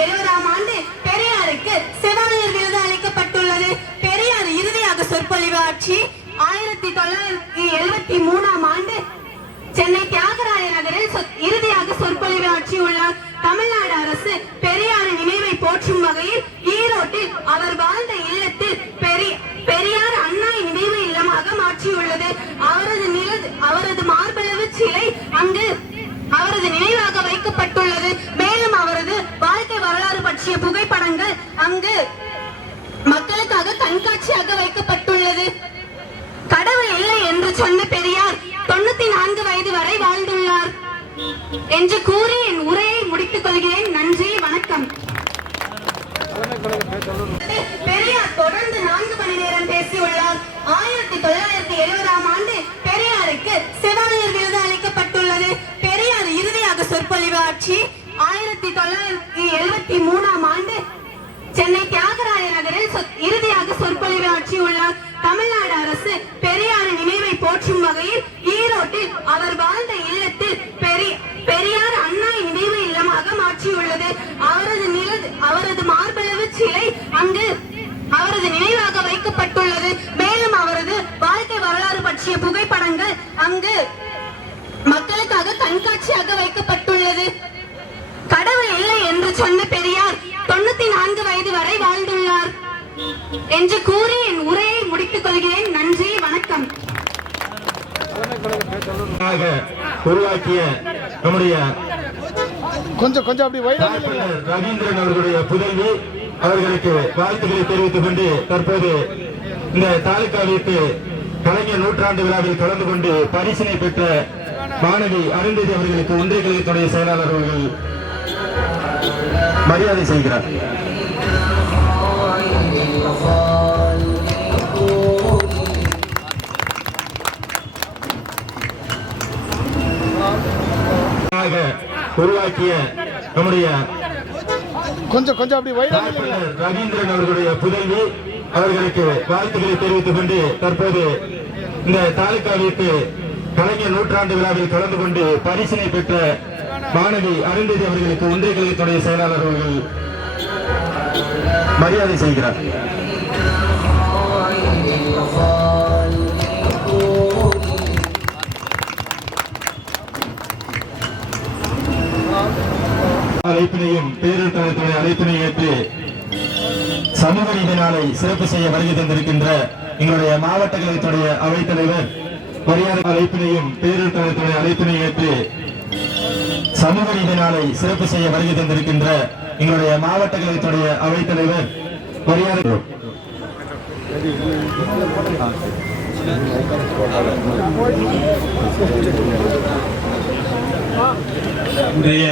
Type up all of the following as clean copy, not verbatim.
1970ஆம் ஆண்டு பெரியாருக்கு செவாலியர் விருது அளிக்கப்பட்டுள்ளது. பெரியார் இறுதியாக சொற்பொழிவு ஆற்றி 1973ஆம் ஆண்டு சென்னை தியாகராய நகரில் இறுதியாக சொற்பொழிவு ஆற்றியுள்ளார். தமிழ்நாடு அரசு பெரியாரின் நினைவை போற்றும் வகையில் ஈரோட்டில் அவர் வாழ்ந்த இல்லத்தில் பெரியார் அண்ணா நினைவு இல்லமாக மாற்றியுள்ளது. அவரது மார்பளவு சிலை அங்கு அவரது நினைவாக வைக்கப்பட்டுள்ளது. மேலும் அவரது வாழ்க்கை வரலாறு பற்றிய புகைப்படங்கள் அங்கு மக்களுக்காக கண்காட்சியாக வைக்கப்பட்டுள்ளது. கடவுள் இல்லை என்று சொன்ன பெரியார் 94 வயது வரை வாழ்ந்துள்ளார் என்று கூறி என் உரையை முடித்துக் கொள்கிறேன். நன்றி, வணக்கம். பெரியார் தொடர்ந்து 4 மணி நேரம் பேசியுள்ளார். 1970ஆம் ஆண்டு பெரியாருக்கு செவாலியர் விருது அளிக்கப்பட்டுள்ளது. பெரியார் இறுதியாக சொற்பொழிவு ஆற்றி 1973ஆம் ஆண்டு சென்னை தியாகராய நகரில் இறுதியாக சொற்பொழிவு ஆற்றியுள்ளார். தமிழ்நாடு அரசு பெரியாரின் நினைவை போற்றும் வகையில் ஈரோட்டில் அவர் வாழ்ந்த இல்லத்தில் பெரியார் அண்ணா நினைவு இல்லமாக மாற்றியுள்ளது. அவரது மார்பளவு சிலை அங்கு அவரது நினைவாக வைக்கப்பட்டுள்ளது. மேலும் அவரது வாழ்க்கை வரலாறு பற்றிய புகைப்படங்கள் அங்கு மக்களுக்காக கண்காட்சியாக வைக்கப்பட்டுள்ளது. கடவுள் இல்லை என்று சொன்ன பெரியார் 94 வயது வரை வாழ்ந்துள்ளார் என்று கூறி என் உரையை முடித்துக் கொள்கிறேன். நன்றி, வணக்கம். உருவாக்கிய நம்முடைய கொஞ்சம் அப்படி ரவீந்திரன் அவர்களுடைய புதல்வி அவர்களுக்கு வாழ்த்துக்களை தெரிவித்துக் கொண்டு தற்போது இந்த தாலுகாவிற்கு கலைஞர் நூற்றாண்டு விழாவில் கலந்து கொண்டு பரிசினை பெற்ற மாணவி அருந்ததி அவர்களுக்கு ஒன்றிய கழகத்துடைய செயலாளர் அவர்கள் மரியாதை செய்கிறார். உருவாக்கிய நம்முடைய கொஞ்சம் அப்படி ரவீந்திரன் அவர்களுடைய புதல்வி அவர்களுக்கு வாழ்த்துக்களை தெரிவித்துக் கொண்டு தற்போது இந்த தாலுகாவிற்கு கலைஞர் நூற்றாண்டு விழாவில் கலந்து கொண்டு பரிசினை பெற்ற மாணவி அருந்ததி அவர்களுக்கு ஒன்றிய கழகத்துடைய செயலாளர் அவர்கள் மரியாதை செய்கிறார். அழைப்பினையும் பேரூர் கழகத்துடைய அழைப்பினை ஏற்று சமூக நீதி நாளை சிறப்பு செய்ய வருகை தந்திருக்கின்ற எங்களுடைய மாவட்ட கழகத்துடைய அவைத்தலைவர் மரியாதை அழைப்பினையும் பேரூர் கழகத்துடைய அழைப்பினை ஏற்று சமூக நீதி நாளை சிறப்பு செய்ய வருகை தந்திருக்கின்ற எங்களுடைய மாவட்ட கழகத்துடைய அவைத்தலைவர் மரியாதை இன்றைய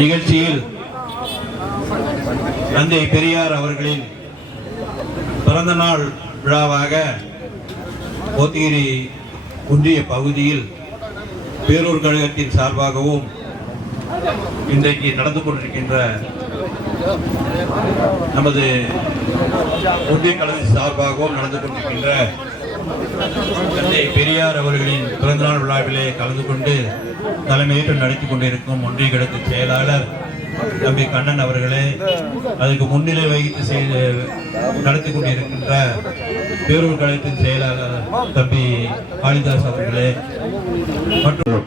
நிகழ்ச்சியில் தந்தை பெரியார் அவர்களின் பிறந்த நாள் விழாவாக கோத்தகிரி ஒன்றிய பகுதியில் பேரூர் கழகத்தின் சார்பாகவும் இன்றைக்கு நடந்து கொண்டிருக்கின்ற நமது ஒன்றிய கழகத்தின் சார்பாகவும் நடந்து கொண்டிருக்கின்ற தந்தை பெரியார் அவர்களின் பிறந்தநாள் விழாவிலே கலந்து கொண்டு தலைமையேற்று நடத்தி கொண்டிருக்கும் ஒன்றிய கழகத்தின் செயலாளர் தம்பி கண்ணன் அவர்களே, அதுக்கு முன்னிலை வகித்து நடத்தி கொண்டிருக்கின்ற பேரூர் கழகத்தின் செயலாளர் தம்பி காளிதாஸ் அவர்களே மற்றும்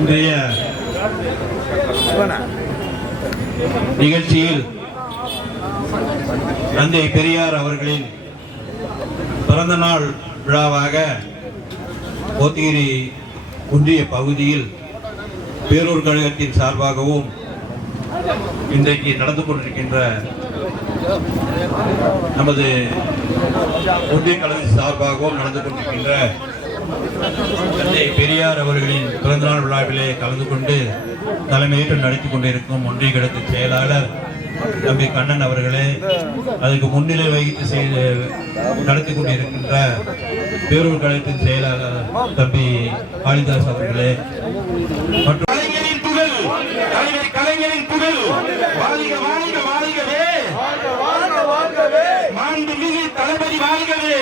இன்றைய நிகழ்ச்சியில் தந்தை பெரியார் அவர்களின் பிறந்த நாள் விழாவாக கோத்தகிரி ஒன்றிய பகுதியில் பேரூர் கழகத்தின் சார்பாகவும் இன்றைக்கு நடந்து கொண்டிருக்கின்ற நமது ஒன்றிய கழகத்தின் சார்பாகவும் நடந்து கொண்டிருக்கின்ற தந்தை பெரியார் அவர்களின் பிறந்தநாள் விழாவிலே கலந்து கொண்டு தலைமையேற்று நடத்தி கொண்டிருக்கும் ஒன்றிய கழகத்தின் செயலாளர் தம்பி கண்ணன் அவர்களே, அதுக்கு முன்னிலை வகித்து நடத்தி கொண்டிருக்கின்ற பேரூர் கழகத்தின் செயலாளர் தம்பி காளிதாஸ் அவர்களே மற்றும் கலைஞரின் புகழ் வாழ்க வாழ்க வாழ்கவே மாண்புமிகு தளபதி வாழ்கவே,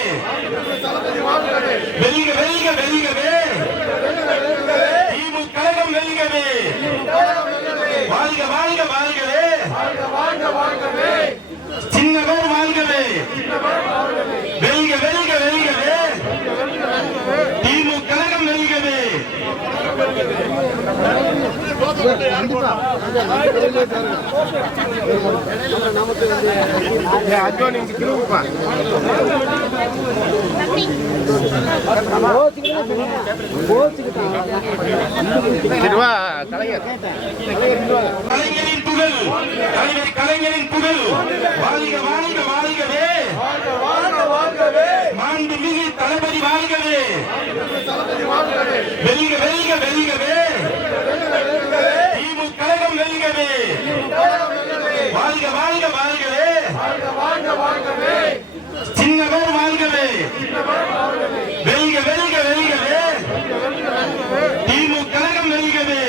வெல்க வெல்க வெல்கவே, திமுக கழகம் வெல்கவே, வாழ்க வாழ்க வாழ்கவே, சின்னவர் வாழ்கவே, வெல்க வெல்க வெல்கவே, திமுக கழகம் வெல்கவே. கலைஞரின் புகழ், தலைவர் கலைஞரின் புகழ், வாழ்க வாழ்க வாழ்கவே, மாண்புமிகு தளபதி வாழ்கவே, வெல்க வெல்க வெல்கவே, திமுக கழகம் வெல்கவே, வாழ்க வாழ்க வாழ்கவே, சின்னவர் வாழ்கவே, வெல்க வெல்க வெல்கவே, திமுக கழகம் வெல்கவே.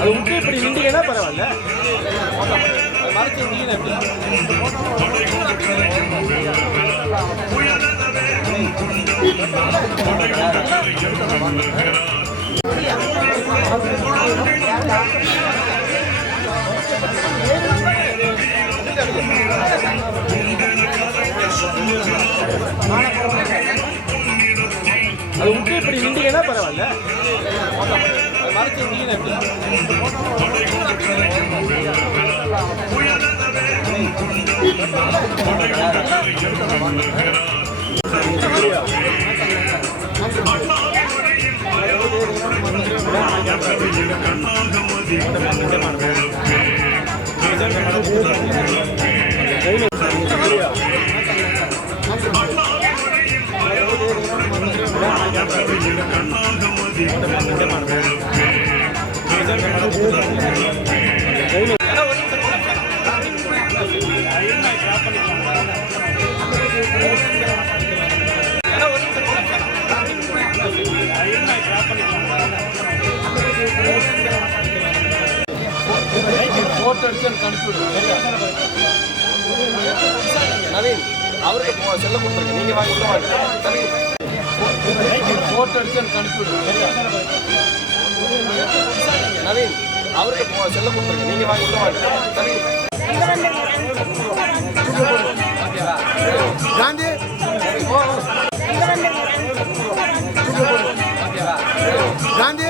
அது விட்டு இப்படி நின்றீங்கன்னா பரவாயில்ல, மறைச்சு நின்றீங்கன்னா அது விட்டு இப்படி நின்றீங்கன்னா பரவாயில்ல, மறைச்சு நின்றீங்கன்னா நவீன் அவருக்கு செல்ல கொடுத்துருங்க, நீங்க வாங்கி உள்ள வாங்க. போட்டோ எடுத்து எனக்கு அனுப்பி விடுங்க. நவீன் அவருக்கு செல்ல கொடுத்துருங்க, நீங்க வாங்கி உள்ள வாங்க. காந்தி காந்தி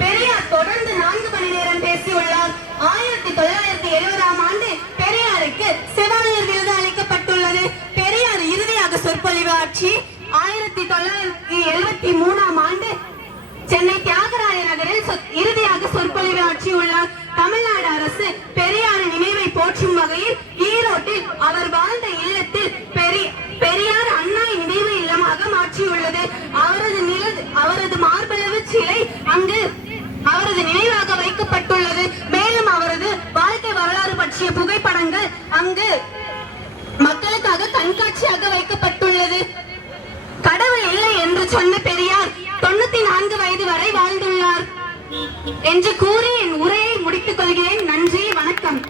பெரியார் தொடர்ந்து 4 மணி நேரம் பேசியுள்ளார். 1970ஆம் ஆண்டு பெரியாருக்கு செவாலியர் விருது அளிக்கப்பட்டுள்ளது. பெரியார் இறுதியாக சொற்பொழிவு ஆற்றி 1973ஆம் ஆண்டு சென்னை தியாகராய நகரில் இறுதியாக சொற்பொழிவு ஆற்றியுள்ளார். தமிழ்நாடு அரசு பெரியாரின் நினைவை போற்றும் வகையில் ஈரோட்டில் அவர் வாழ்ந்த இல்லத்தில் பெரியார் அண்ணா நினைவு இல்லமாக மாற்றி பணியாற்றியுள்ளது. அவரது மார்பளவு சிலை அங்கு அவரது நினைவாக வைக்கப்பட்டுள்ளது. மேலும் அவரது வாழ்க்கை வரலாறு பற்றிய புகைப்படங்கள் அங்கு மக்களுக்காக கண்காட்சியாக வைக்கப்பட்டுள்ளது. கடவுள் இல்லை என்று சொன்ன பெரியார் 94 வயது வரை வாழ்ந்துள்ளார் என்று கூறி என் உரையை முடித்துக் கொள்கிறேன். நன்றி, வணக்கம்.